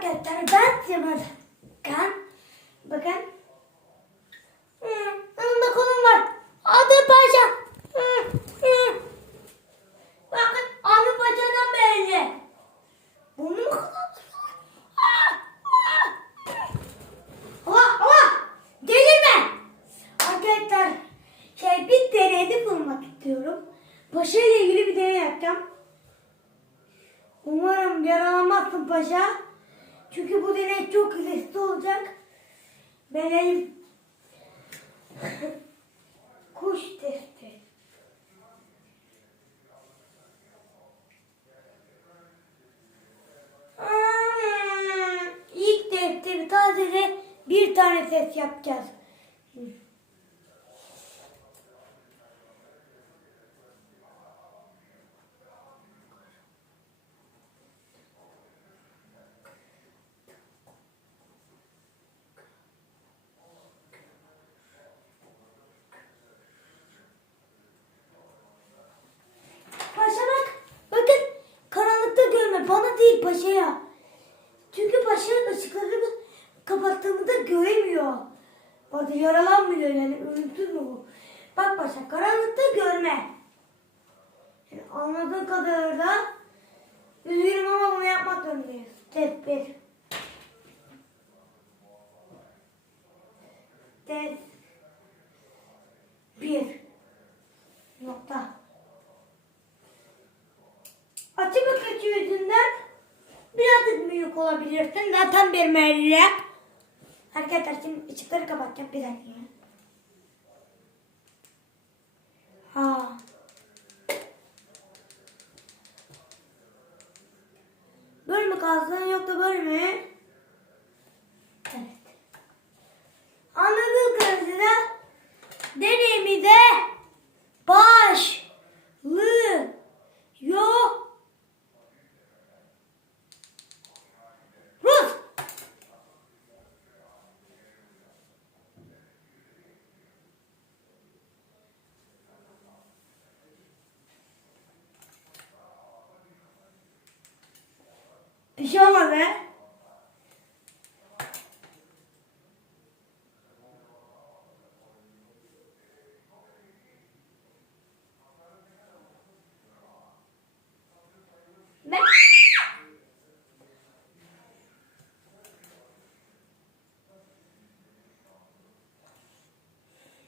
arkadaşlar ben Simon. Bakın. Yanımda kolum var. Adı Paşa. Bakın Adı Paşa'dan belli. Bunu mu kullanmışlar? Ah. Hava hava. Delirme. Arkadaşlar şey bir deneyde bulmak istiyorum. Paşa ile ilgili bir deney yapacağım. Umarım yaralanmazsın paşa. Çünkü bu deney çok riskli olacak. Benim kuş testi. İlk testi sadece bir tane ses yapacağız. Paşa bak. Bakın karanlıkta görme. Bana değil paşaya. Çünkü paşanın ışıklarını kapattığımda göremiyor. Orada yaralanmıyor yani. Ölümsüz mü bu? Bak paşa karanlıkta görme. Yani anladığım kadarıyla üzgünüm ama bunu yapmak zorundayız. Test büyük olabilirsin. Zaten bir melek. Arkadaşlar şimdi ışıkları kapatacağım bir dakika. Ha. Böyle mi kalsın yoksa böyle mi? Evet. Anladığım kadarıyla deneyimize başlıyor. Bir şey olmaz be. Ne?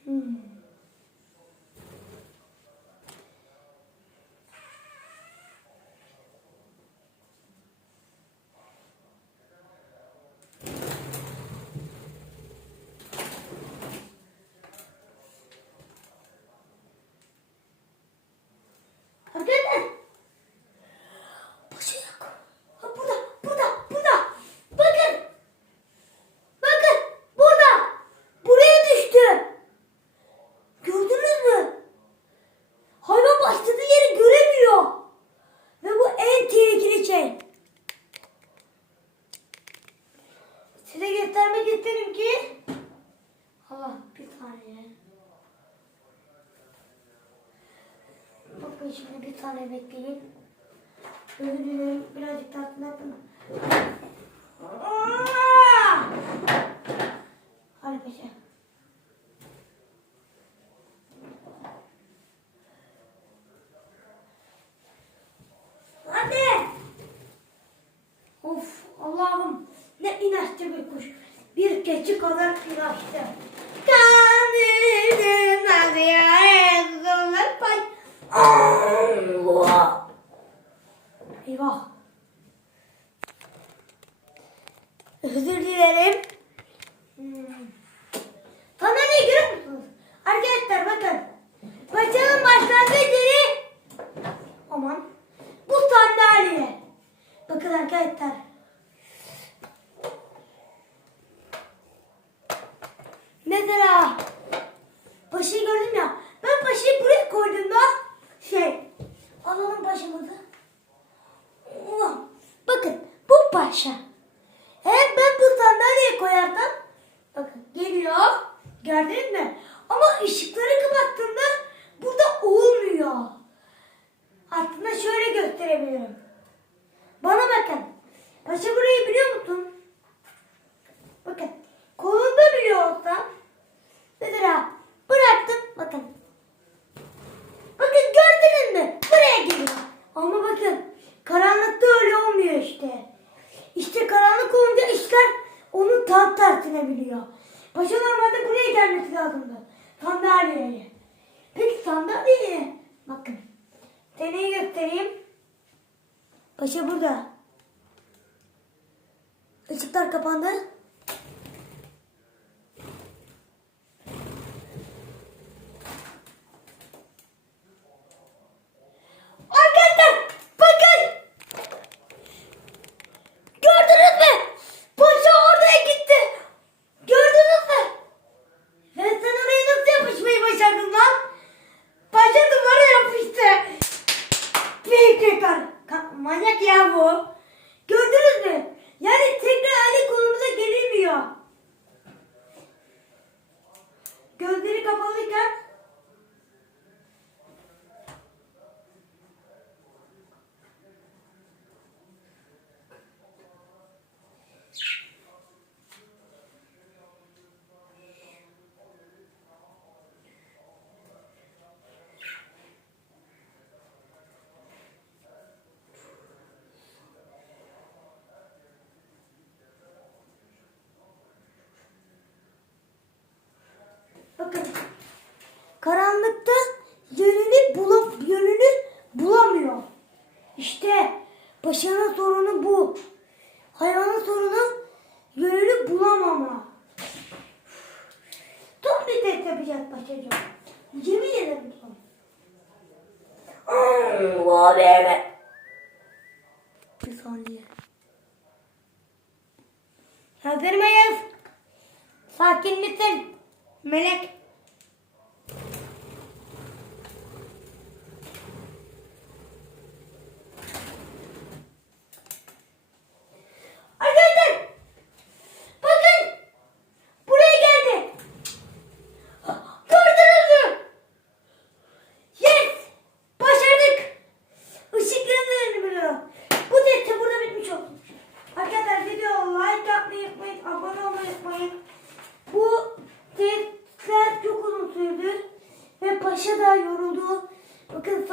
Hmm. Arkadaşlar. Paşa yok. Ha, burada, burada, burada. Bakın. Bakın, burada. Buraya düştü. Gördünüz mü? Hayvan başladığı yeri göremiyor. Ve bu en tehlikeli şey. Size göstermek isterim ki Allah bir saniye. Bakın şimdi bir saniye bekleyin. Dilerim birazcık. Aa! Hadi. Hadi. Of Allah'ım ne inatçı bir kuş. Bir keçi kadar inatçı. Kanının aziyet zorlar pay. Allah. Eyvah. Özür dilerim. Hmm. Sana ne görüyor? Arkadaşlar bakın. Paçanın başlangıç yeri aman bu sandalye. Bakın arkadaşlar. Mesela paşayı gördüm ya. Ben paşayı buraya koyduğumda şey alalım paşamızı. Ulan, Bakın bu paşa. Eğer ben bu sandalyeye koyarsam bakın geliyor. Gördünüz mü? Ama ışıkları kapattığımda burada olmuyor. Aslında şöyle gösterebilirim. Bana bakın. Paşa burayı biliyor musun? Bakın kolunda bile olsa mesela bıraktım bakın. Bakın gördünüz mü? Buraya geliyor. Ama bakın karanlıkta öyle olmuyor işte. İşte karanlık olunca işler onun tam tersine biliyor. Paşa normalde buraya gelmesi lazımdı. Sandalyeye. Peki sandalyeye bakın. Deneyi göstereyim. Paşa burada. Işıklar kapandı. Karanlıkta yönünü bula, yönünü bulamıyor. İşte paşanın sorunu bu. Hayvanın sorunu yönünü bulamama. Tam bir test yapacağız paşacığım. Yemin ederim son. Bu haberi. Bir saniye. Hazır mıyız? Sakin misin? Melek. Arkadaşlar. Bakın. Buraya geldi. Gördünüz mü? Yes. Başardık. Işıkların önünü Bu testi burada bitmiş oldu. Arkadaşlar video like yapmayı unutmayın. Abone olmayı unutmayın. Bu testler çok uzun sürdü. Ve Paşa da yoruldu. Bakın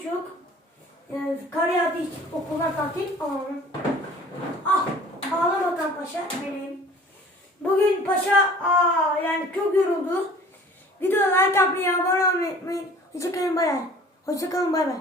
on buçuk. Yani kar yağdı hiç okullar tatil. Aman. Ah ağlamadan Paşa benim. Bugün Paşa aa, yani çok yoruldu. Video like yapmayı, abone olmayı unutmayın. Hoşçakalın bay bay. Hoşçakalın bay bay.